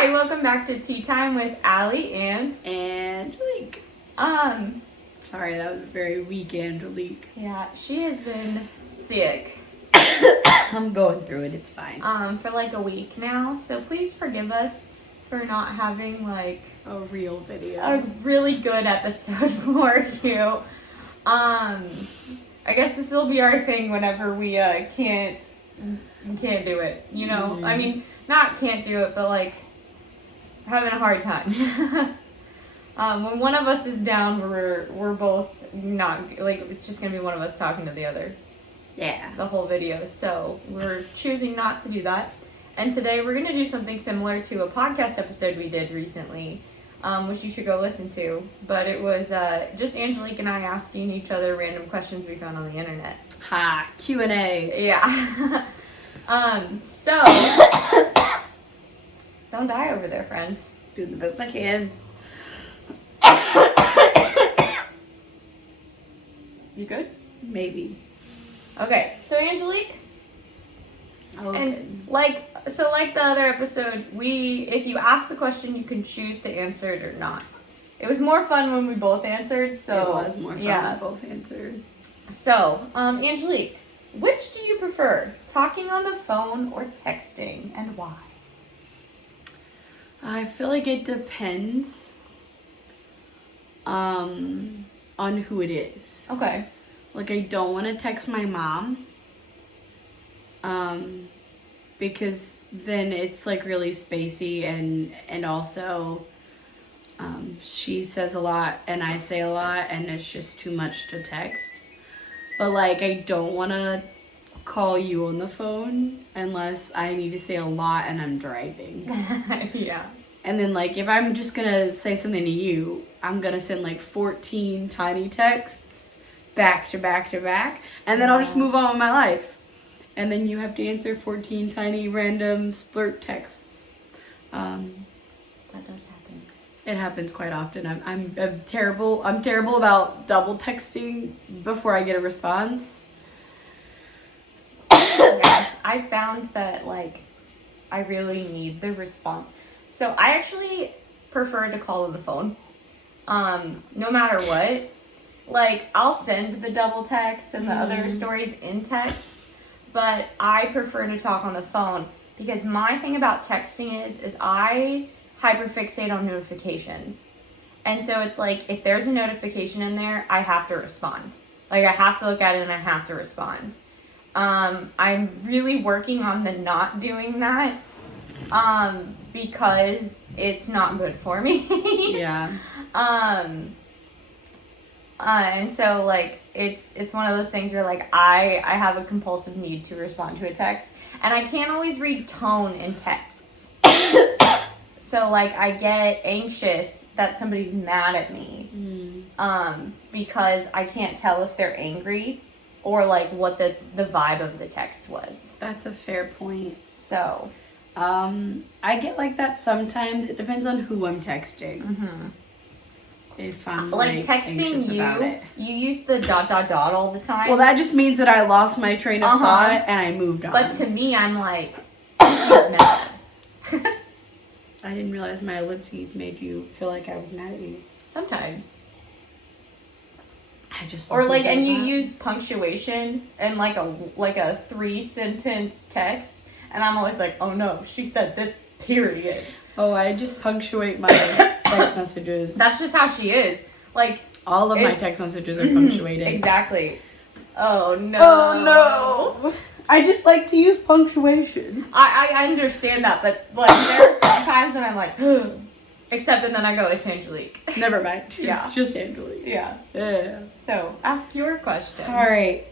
Hi, welcome back to Tea Time with Allie and Angelique. Sorry, that was a very weak Angelique. Yeah, she has been sick. I'm going through it, it's fine. For like a week now, so please forgive us for not having like A real video. a really good episode for you. I guess this will be our thing whenever we can't do it, you know? Mm-hmm. I mean, not can't do it, but like having a hard time. When one of us is down, we're both not, like, it's just gonna be one of us talking to the other Yeah. the whole video, so we're choosing not to do that. And today we're gonna do something similar to a podcast episode we did recently, which you should go listen to, but it was just Angelique and I asking each other random questions we found on the internet. Ha, Q&A. Yeah. So don't die over there, friend. Do the best I can. You good? Maybe. Okay, so Angelique, Okay. and like the other episode, if you ask the question, you can choose to answer it or not. It was more fun when we both answered, so it was more fun when we both answered. So, Angelique, which do you prefer, talking on the phone or texting, and why? I feel like it depends on who it is. Okay. Like, I don't want to text my mom, because then it's like really spacey, and also she says a lot and I say a lot and it's just too much to text. But like, I don't want to call you on the phone unless I need to say a lot and I'm driving. Yeah. And then, like, if I'm just gonna say something to you, I'm gonna send like 14 tiny texts back to back to back, and then I'll just move on with my life. And then you have to answer 14 tiny random splurt texts. That does happen. It happens quite often. I'm terrible. I'm terrible about double texting before I get a response. Yeah, I found that, like, I really need the response. So I actually prefer to call on the phone, no matter what. Like, I'll send the double texts and the other stories in text, but I prefer to talk on the phone because my thing about texting is I hyperfixate on notifications. And so it's like, if there's a notification in there, I have to respond. Like, I have to look at it and I have to respond. I'm really working on the not doing that, because it's not good for me. Yeah. And so, like, it's one of those things where, like, I have a compulsive need to respond to a text, and I can't always read tone in texts. So, like, I get anxious that somebody's mad at me, because I can't tell if they're angry or, like, what the vibe of the text was. That's a fair point. So, I get like that sometimes. It depends on who I'm texting. If I'm like texting anxious about it. you use the ... all the time. Well, that just means that I lost my train of thought and I moved on. But to me, I'm like, he's mad. I didn't realize my ellipses made you feel like I was mad at you. Sometimes. I just Or like, and you use punctuation in like a 3-sentence text, and I'm always like, oh no, she said this, period. Oh, I just punctuate my text messages. That's just how she is. Like, all of my text messages are punctuated. Exactly. Oh no. Oh no. I just like to use punctuation. I understand that, but like, there are some times when I'm like, except, and then I go, it's Angelique. Never mind. Yeah. It's just Angelique. Yeah. Yeah. So, ask your question. All right.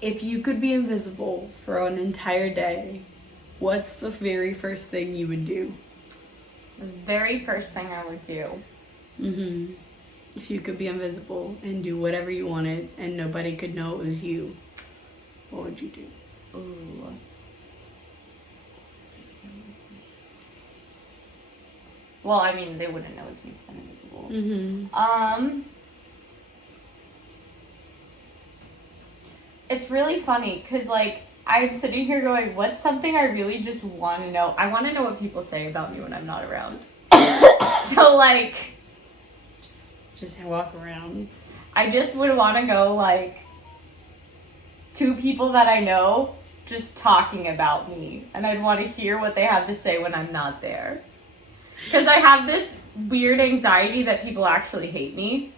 If you could be invisible for an entire day, what's the very first thing you would do? The very first thing I would do. If you could be invisible and do whatever you wanted and nobody could know it was you, what would you do? Ooh. Well, I mean, they wouldn't know it's me because I'm invisible. it's really funny because, like, I'm sitting here going, what's something I really just want to know? I want to know what people say about me when I'm not around. So, like... Just walk around. I just would want to go, like, to people that I know just talking about me. And I'd want to hear what they have to say when I'm not there. Because I have this weird anxiety that people actually hate me.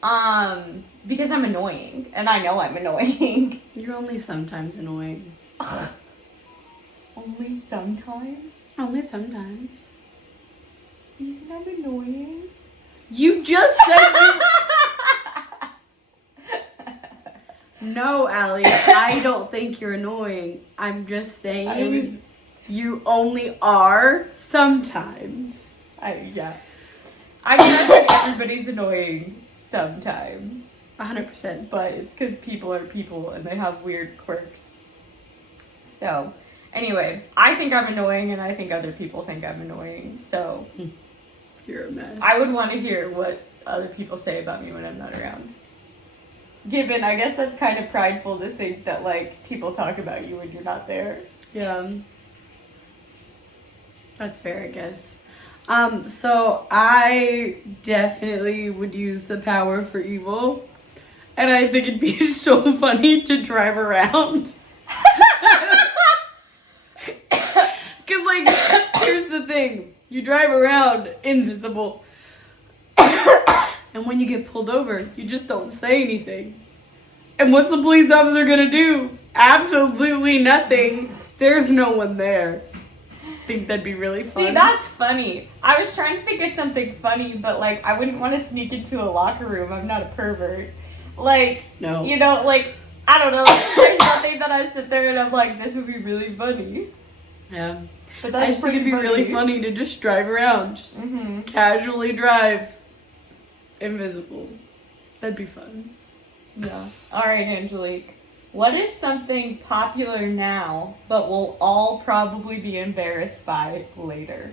Because I'm annoying. And I know I'm annoying. You're only sometimes annoying. Only sometimes? Only sometimes. You think I'm annoying? You just said No, Allie, I don't think you're annoying. I'm just saying you only are sometimes. Yeah. I mean, I think everybody's annoying sometimes. 100%. But it's because people are people and they have weird quirks. So, anyway, I think I'm annoying and I think other people think I'm annoying. So, you're a mess. I would want to hear what other people say about me when I'm not around. Given, I guess that's kind of prideful to think that, like, people talk about you when you're not there. Yeah. That's fair, I guess. So I definitely would use the power for evil. And I think it'd be so funny to drive around. Because, like, here's the thing. You drive around invisible. And when you get pulled over, you just don't say anything. And what's the police officer gonna do? Absolutely nothing. There's no one there. I think that'd be really fun. See, that's funny. I was trying to think of something funny, but, like, I wouldn't want to sneak into a locker room. I'm not a pervert. Like, no. You know, like, I don't know. There's nothing that I sit there and I'm like, this would be really funny. Yeah. But I just think it'd be really funny to just drive around. Just casually drive. Invisible. That'd be fun. Yeah. Alright, Angelique. What is something popular now, but we'll all probably be embarrassed by later?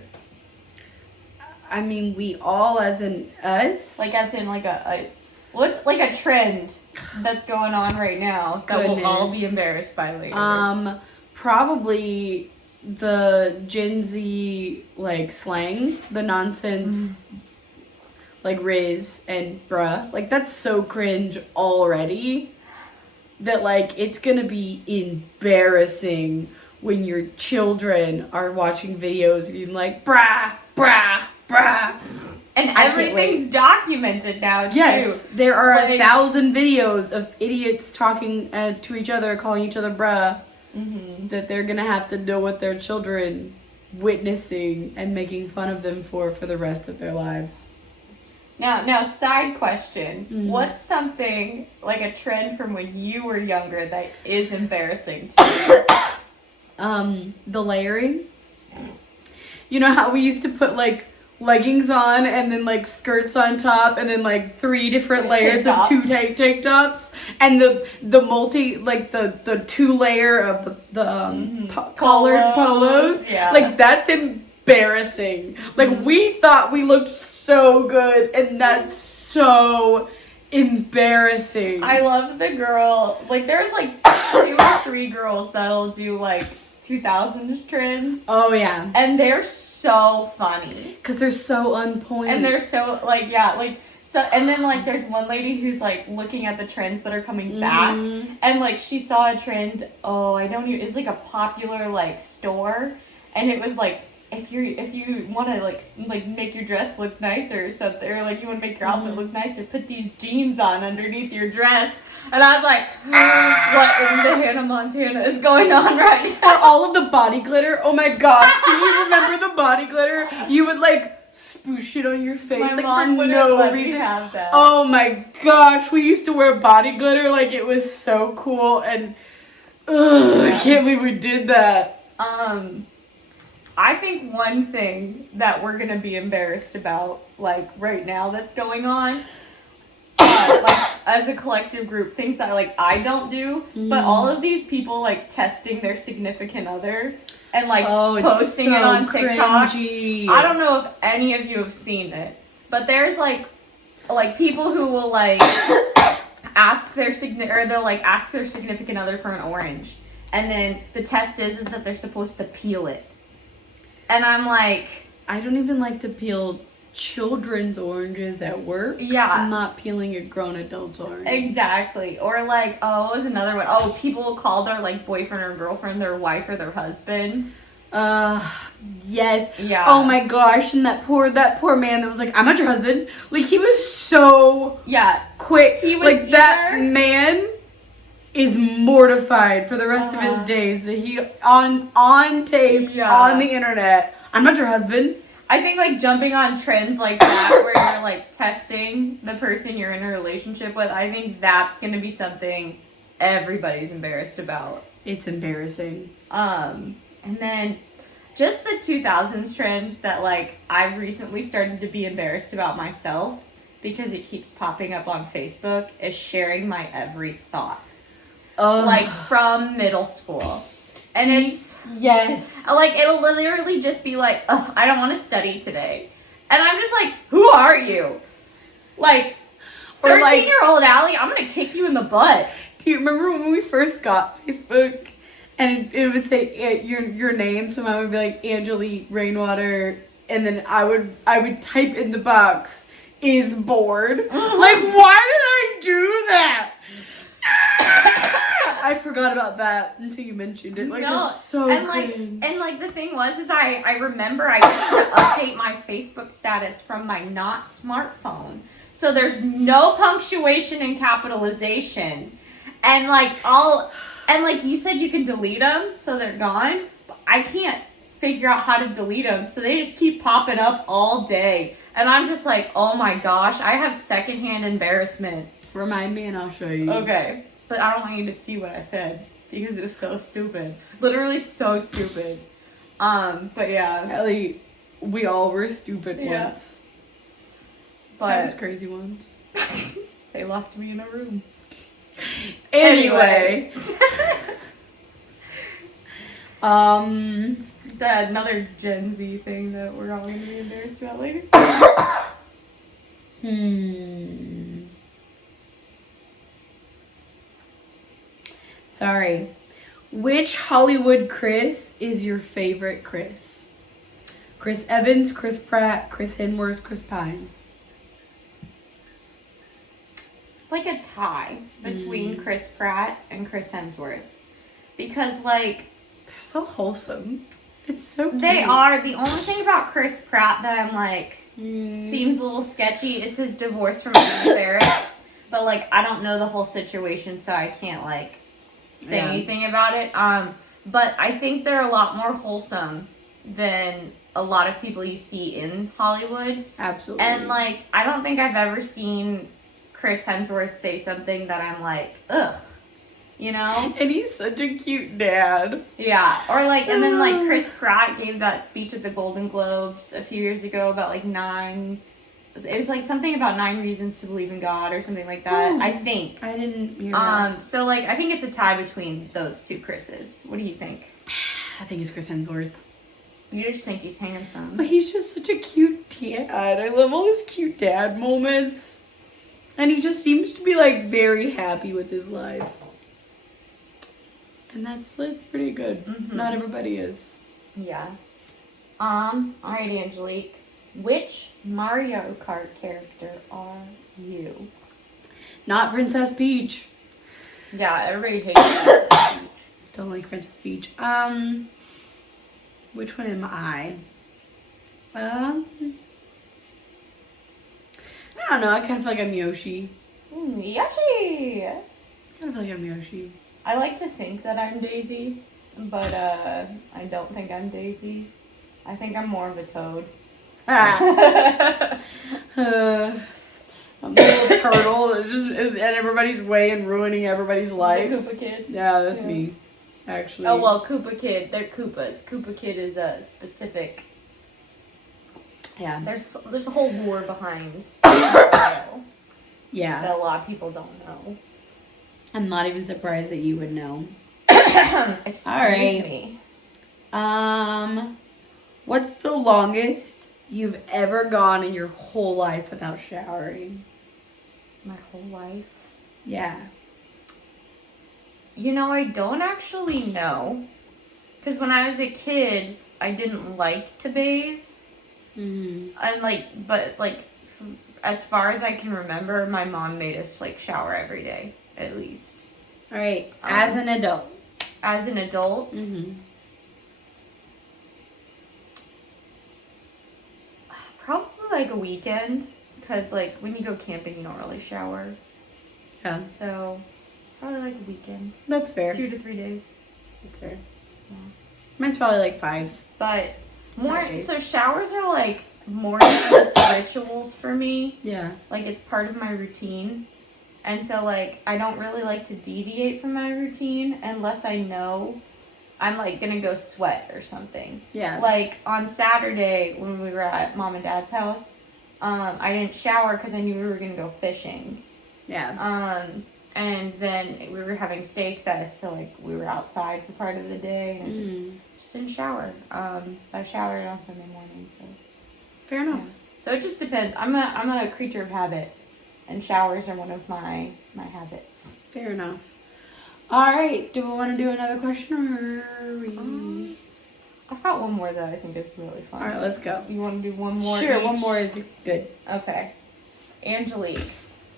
I mean, we all as in us? Like, as in, like, what's, like, a trend that's going on right now that we'll all be embarrassed by later? Probably the Gen Z, like, slang. The nonsense, like, Riz and bruh. Like, that's so cringe already. That, like, it's gonna be embarrassing when your children are watching videos of you like, brah, brah, brah. And everything's documented now, too. Yes, there are 1,000 videos of idiots talking to each other, calling each other bruh, that they're gonna have to deal with their children witnessing and making fun of them for the rest of their lives. Now, side question. What's something, like a trend from when you were younger that is embarrassing to you? The layering. You know how we used to put, like, leggings on and then, like, skirts on top and then, like, 3 different layers of 2 tank tops and the multi, like, the 2 layer of the collared polos. Yeah. Like, that's embarrassing. Like, we thought we looked so good and that's so embarrassing. I love the girl, like, there's, like, 2 or 3 girls that'll do, like, 2000s trends. Oh, yeah. And they're so funny. Because they're so on point. And they're so, like, yeah, like, so, and then, like, there's one lady who's, like, looking at the trends that are coming back. And, like, she saw a trend, it's, like, a popular, like, store. And it was, like, if you want to, like, make your dress look nicer or something, or, like, you want to make your outfit look nicer, put these jeans on underneath your dress. And I was like, what in the Hannah Montana is going on right now? Or all of the body glitter. Oh my gosh, do you remember the body glitter? You would, like, spoosh it on your face. My like, mom for wouldn't no let me reason. have that. Oh my gosh, we used to wear body glitter like it was so cool, and I can't believe we did that. I think one thing that we're gonna be embarrassed about, like, right now that's going on, like, as a collective group, things that, like, I don't do, but all of these people, like, testing their significant other and, like, posting it on TikTok. Cringy. I don't know if any of you have seen it, but there's, like people who will, like, ask their they'll like ask their significant other for an orange, and then the test is that they're supposed to peel it, and I'm like, I don't even like to peel children's oranges at work. Yeah. I'm not peeling a grown adult's orange. Exactly. Or like, what was another one? Oh, people will call their like boyfriend or girlfriend their wife or their husband. Yes. Yeah. Oh my gosh, and that poor man that was like, I'm not your husband. Like, he was so quick. He was like, that man is mortified for the rest of his days that he on tape on the internet. I'm not your husband. I think like jumping on trends like that where you're like testing the person you're in a relationship with, I think that's gonna be something everybody's embarrassed about. It's embarrassing. And then just the 2000s trend that like I've recently started to be embarrassed about myself because it keeps popping up on Facebook is sharing my every thought. Like from middle school. And it's like it'll literally just be like, oh, I don't want to study today. And I'm just like, who are you? Like 13-year-old Allie, I'm gonna kick you in the butt. Do you remember when we first got Facebook and it would say your name, so mine would be like Angelique Rainwater, and then I would type in the box, is bored. Like, why did I do that? I forgot about that until you mentioned it. Like, it was so cringe. And the thing was is I remember I used to update my Facebook status from my not smartphone. So there's no punctuation and capitalization. And like you said you can delete them so they're gone. But I can't figure out how to delete them. So they just keep popping up all day. And I'm just like, oh my gosh, I have secondhand embarrassment. Remind me and I'll show you. Okay. But I don't want you to see what I said because it was so stupid. Literally so stupid. But yeah. Ellie, we all were stupid once. But I was crazy once. They locked me in a room. Anyway. Another Gen Z thing that we're all going to be embarrassed about later. Sorry. Which Hollywood Chris is your favorite Chris? Chris Evans, Chris Pratt, Chris Hemsworth, Chris Pine. It's like a tie between Chris Pratt and Chris Hemsworth. Because, like... they're so wholesome. It's so cute. They are. The only thing about Chris Pratt that I'm like, seems a little sketchy is his divorce from Anna Faris. But, like, I don't know the whole situation, so I can't, like... say anything about it. But I think they're a lot more wholesome than a lot of people you see in Hollywood. Absolutely. And like, I don't think I've ever seen Chris Hemsworth say something that I'm like, ugh, you know? And he's such a cute dad. Yeah. Or like, and then like Chris Pratt gave that speech at the Golden Globes a few years ago about like it was like something about 9 reasons to believe in God or something like that. I think. I didn't hear that. So like I think it's a tie between those two Chris's. What do you think? I think it's Chris Hemsworth. You just think he's handsome. But he's just such a cute dad. I love all his cute dad moments. And he just seems to be like very happy with his life. And that's pretty good. Mm-hmm. Not everybody is. Yeah. Alright, Angelique. Which Mario Kart character are you? Not Princess Peach. Yeah, everybody hates that. Don't like Princess Peach. Which one am I? I don't know. I kind of feel like I'm Yoshi. Yoshi! I kind of feel like I'm Yoshi. I like to think that I'm Daisy, but I don't think I'm Daisy. I think I'm more of a Toad. I'm a little turtle that just is in everybody's way and ruining everybody's life. The Koopa Kids. Yeah, that's me, actually. Oh, well, Koopa Kid, they're Koopas. Koopa Kid is a specific... Yeah, there's a whole lore behind Mario. Yeah. That a lot of people don't know. I'm not even surprised that you would know. Excuse me. What's the longest you've ever gone in your whole life without showering? My whole life? Yeah. You know, I don't actually know. Because when I was a kid, I didn't like to bathe. Mm-hmm. And as far as I can remember, my mom made us like shower every day, at least. All right. As an adult. As an adult, Mm-hmm. probably like a weekend. Because like when you go camping, you don't really shower. Yeah. So probably like a weekend. That's fair. 2 to 3 days. That's fair. Yeah. Mine's probably like 5. But more, 5 days. so showers are like morning rituals for me. Yeah. Like it's part of my routine. And so like I don't really like to deviate from my routine unless I know I'm like gonna go sweat or something. Yeah. Like on Saturday when we were at mom and dad's house, I didn't shower because I knew we were gonna go fishing. Yeah. And then we were having steak fest, so like we were outside for part of the day, and I just didn't shower. I showered on Sunday morning, so Fair enough. yeah. So it just depends. I'm a creature of habit, and showers are one of my habits. Fair enough. All right. Do we want to do another question, or we? I've got one more that I think is really fun. All right, let's go. You want to do one more? Sure. each? One more is good. Okay. Angelique,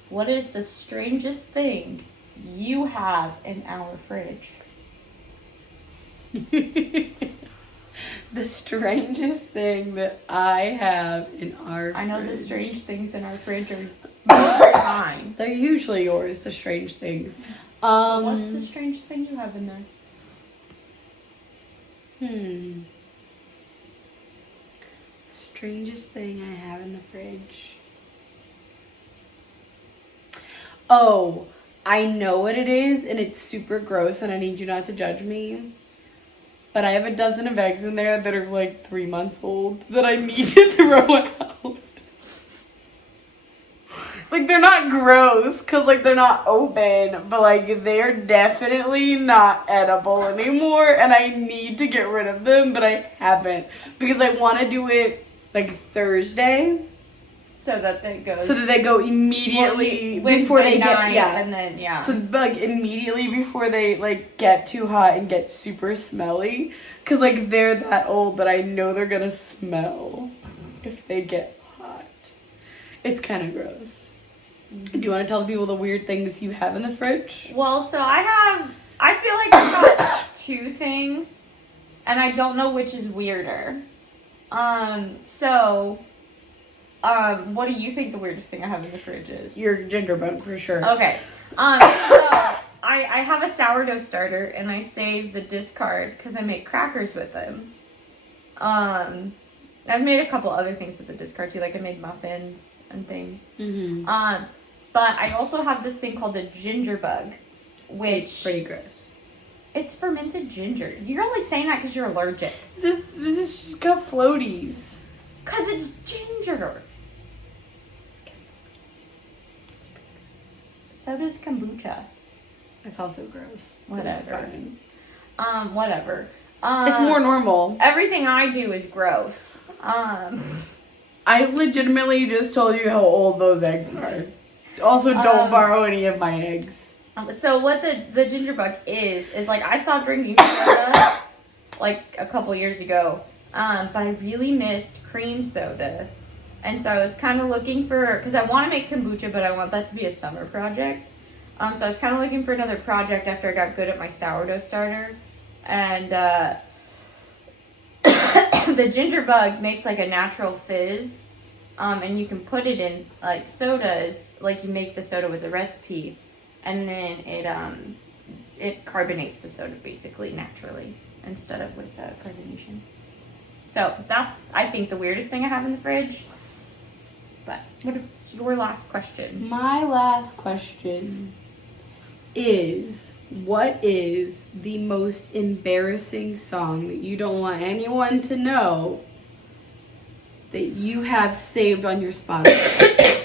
what is the strangest thing you have in our fridge? The strangest thing that I have in our I know fridge. the strange things in our fridge are mine. They're usually yours, the strange things. What's the strangest thing you have in there? Strangest thing I have in the fridge. Oh, I know what it is, and it's super gross, and I need you not to judge me. But I have a dozen of eggs in there that are like 3 months old that I need to throw out. Like, they're not gross, because, like, they're not open, but, like, they're definitely not edible anymore, and I need to get rid of them, but I haven't. Because I want to do it, like, Thursday. So that they go. So that they go immediately before Wednesday they get, night, yeah. and then, yeah. So, like, immediately before they, like, get too hot and get super smelly. Because, like, they're that old that I know they're going to smell if they get hot. It's kind of gross. Do you want to tell the people the weird things you have in the fridge? Well, so I feel like I've got 2 things, and I don't know which is weirder. What do you think the weirdest thing I have in the fridge is? Your gingerbread, for sure. Okay. I have a sourdough starter, and I save the discard because I make crackers with them. I've made a couple other things with the discard too, like I made muffins and things. Mm-hmm. But I also have this thing called a ginger bug, which It's pretty gross. It's fermented ginger. You're only saying that because you're allergic. This is got floaties. Cause it's ginger. So does kombucha. It's also gross. Whatever. It's fine. Whatever. It's more normal. Everything I do is gross. I legitimately just told you how old those eggs are. Also, don't borrow any of my eggs. So what the ginger bug is like I stopped drinking soda like a couple years ago. But I really missed cream soda. And so I was kind of looking for, because I want to make kombucha, but I want that to be a summer project. So I was kind of looking for another project after I got good at my sourdough starter. And the ginger bug makes like a natural fizz. And you can put it in like sodas, like you make the soda with the recipe. And then it carbonates the soda basically naturally instead of with carbonation. So that's, I think, the weirdest thing I have in the fridge. But what's your last question? My last question is, what is the most embarrassing song that you don't want anyone to know that you have saved on your Spotify?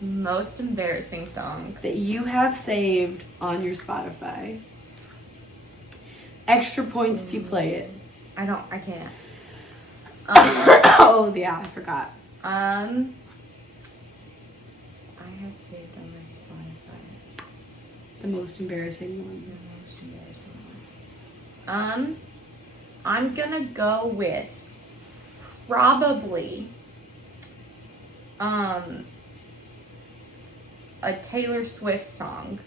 Most embarrassing song. That you have saved on your Spotify. Extra points if you play it. I can't. Oh, yeah, I forgot. I have saved on my Spotify. The most embarrassing one. The most embarrassing one. I'm gonna go with probably a Taylor Swift song,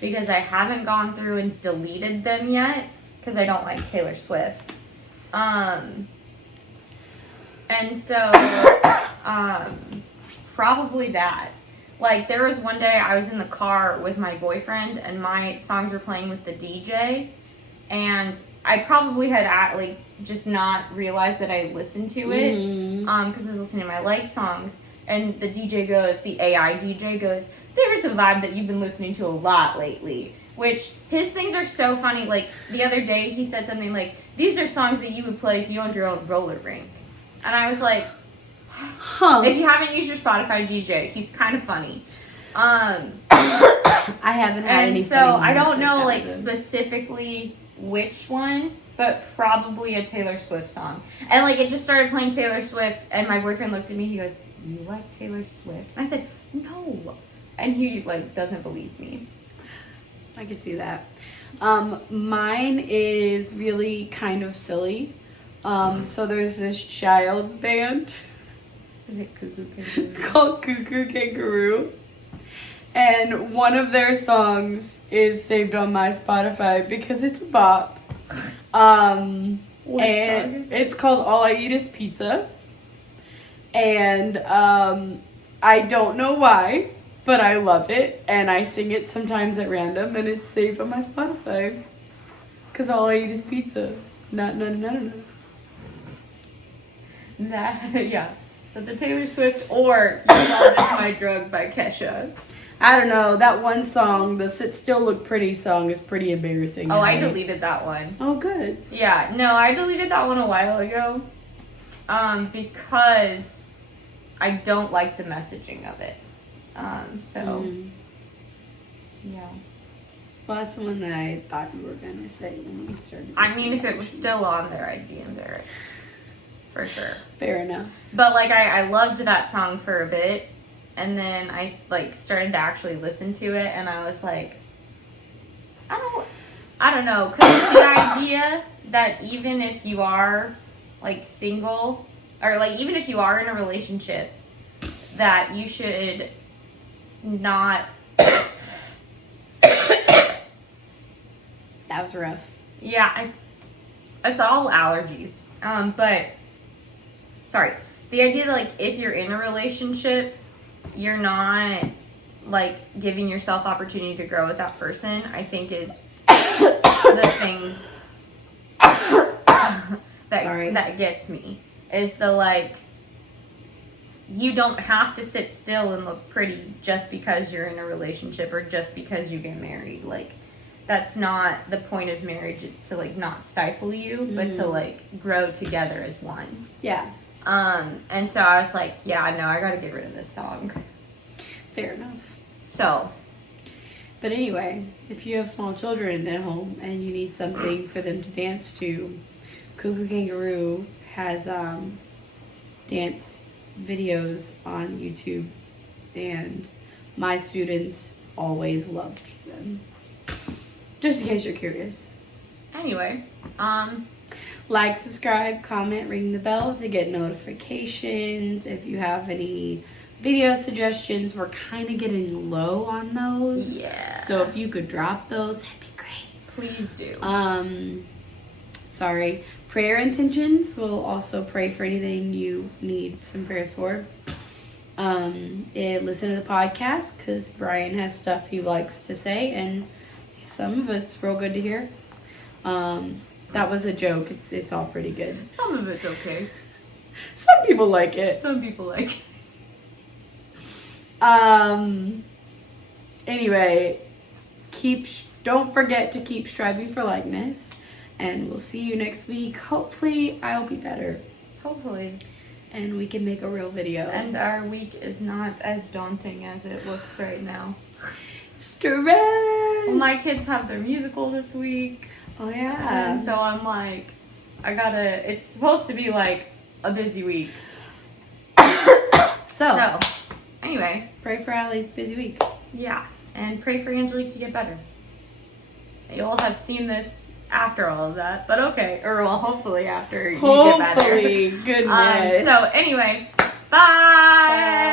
because I haven't gone through and deleted them yet because I don't like Taylor Swift. And so probably that. Like, there was one day I was in the car with my boyfriend and my songs were playing with the DJ, and I probably had just not realized that I listened to it because I was listening to my like songs, and the DJ goes, the AI DJ goes, "There's a vibe that you've been listening to a lot lately," which his things are so funny. Like, the other day he said something like, "These are songs that you would play if you owned your own roller rink," and I was like, If you haven't used your Spotify DJ, he's kind of funny. I haven't had any. And so I don't know like specifically which one, but probably a Taylor Swift song. And like it just started playing Taylor Swift, and my boyfriend looked at me. He goes, "You like Taylor Swift?" And I said, "No," and he like doesn't believe me. I could do that. Mine is really kind of silly. So there's this child's band. Is it Cuckoo Kangaroo? Called Cuckoo Kangaroo. And one of their songs is saved on my Spotify because it's a bop. And it's called All I Eat Is Pizza. And I don't know why, but I love it. And I sing it sometimes at random, and it's saved on my Spotify. Because all I eat is pizza. No. Yeah. But the Taylor Swift or "Love Is My Drug" by Kesha. I don't know. That one song, the "Sit Still Look Pretty" song, is pretty embarrassing. Oh, I deleted that one. Oh, good. Yeah, no, I deleted that one a while ago. Because I don't like the messaging of it. Yeah. Well, that's the one that I thought you were gonna say when we started. I mean, if it was still on there, I'd be embarrassed. For sure. Fair enough. But like I loved that song for a bit, and then I like started to actually listen to it, and I was like, I don't know, because the idea that even if you are like single, or like even if you are in a relationship, that you should not. That was rough. Yeah, it's all allergies. But sorry, the idea that like if you're in a relationship, you're not like giving yourself opportunity to grow with that person, I think is the thing that gets me, is the like, you don't have to sit still and look pretty just because you're in a relationship or just because you get married. Like, that's not the point of marriage, is to like not stifle you, but to like grow together as one. Yeah. And so I was like, yeah, no, I gotta get rid of this song. Fair enough. So. But anyway, if you have small children at home and you need something for them to dance to, Cuckoo Kangaroo has dance videos on YouTube, and my students always loved them. Just in case you're curious. Anyway, like, subscribe, comment, ring the bell to get notifications. If you have any video suggestions, we're kind of getting low on those. Yeah. So if you could drop those, that'd be great. Please do. Sorry. Prayer intentions. We'll also pray for anything you need some prayers for. Listen to the podcast, because Brian has stuff he likes to say, and some of it's real good to hear. That was a joke. It's all pretty good. Some of it's okay. Some people like it. Some people like it. Anyway, don't forget to keep striving for likeness, and we'll see you next week. Hopefully, I'll be better. Hopefully. And we can make a real video. And our week is not as daunting as it looks right now. Stress! Well, my kids have their musical this week. Oh, yeah. And so I'm like, it's supposed to be like a busy week. So, Anyway. pray for Allie's busy week. Yeah. And pray for Angelique to get better. You'll have seen this after all of that, but okay. Or well, hopefully after you get better. Hopefully, goodness. So anyway, bye.